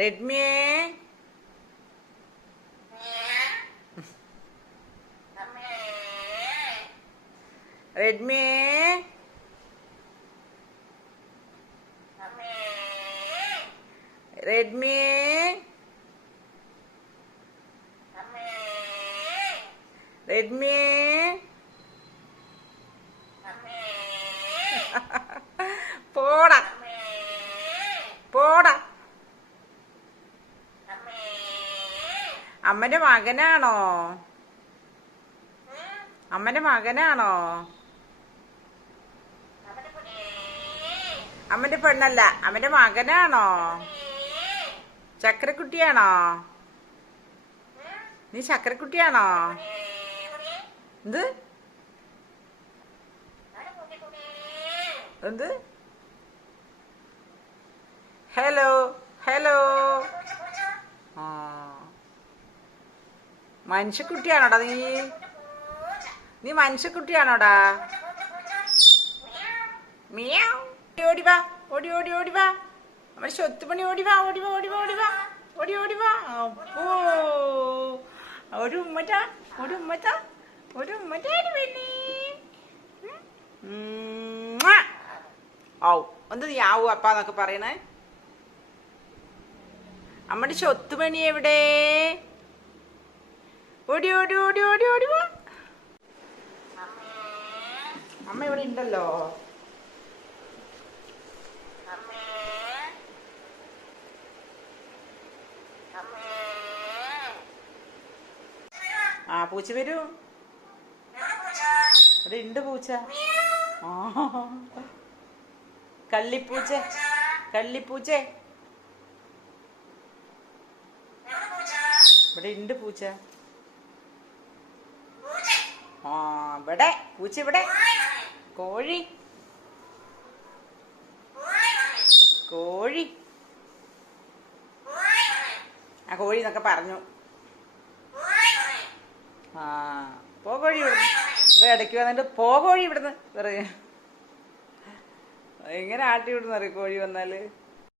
Redmi. Redmi. Redmi. Redmi. Redmi. അമ്മന്റെ മകനാണോ? അമ്മന്റെ മകനാണോ? അമ്മന്റെ പെണ്ണല്ല അമ്മന്റെ മകനാണോ? ചക്രക്കുട്ടിയാണോ? നീ ചക്രക്കുട്ടിയാണോ? എന്ത്? എന്ത്? Hello hello. ആ. മനുഷ്യക്കുട്ടിയാണോടാ നീ? നീ മനുഷ്യക്കുട്ടിയാണോടാ? മിയാവ്. ഓടി വാ. ഓടി ഓടി ഓടി വാ. നമ്മുടെ സ്വത്തുപണി ഓടി വാ ഓടി വാ ഓടി വാ ഓടി ഓടി വാ. അപ്പോ ഒരു ഉമ്മറ്റ ഒരു ഉമ്മറ്റ ഒരു ഉമ്മറ്റാടി പെണ്ണി. ഔ എന്ത് നീ ആവു അപ്പാന്നൊക്കെ പറയണേ? അമ്മയുടെ ചൊത്തുപണി എവിടെ? ഓടി ഓടി ഓടി ഓടി ഓടി അമ്മ ഇവിടെ ഉണ്ടല്ലോ ആ പൂച്ച വരൂ. ഇവിടെ ഉണ്ട് പൂച്ച. ആ. കള്ളിപ്പൂച്ച കള്ളിപ്പൂച്ച. ഇവിടെ ഉണ്ട് പൂച്ച. ആ ഇവിടെ പൂച്ച ഇവിടെ. കോഴി. കോഴി. ആ കോഴി എന്നൊക്കെ പറഞ്ഞു. ആ പോ കോഴി ഇവിടുന്ന്. ഇവ ഇടയ്ക്ക് വന്നിട്ട് പോ കോഴി ഇവിടുന്ന്. പറയ. എങ്ങനെ ആട്ടി വിടുന്നറിയ കോഴി വന്നാൽ.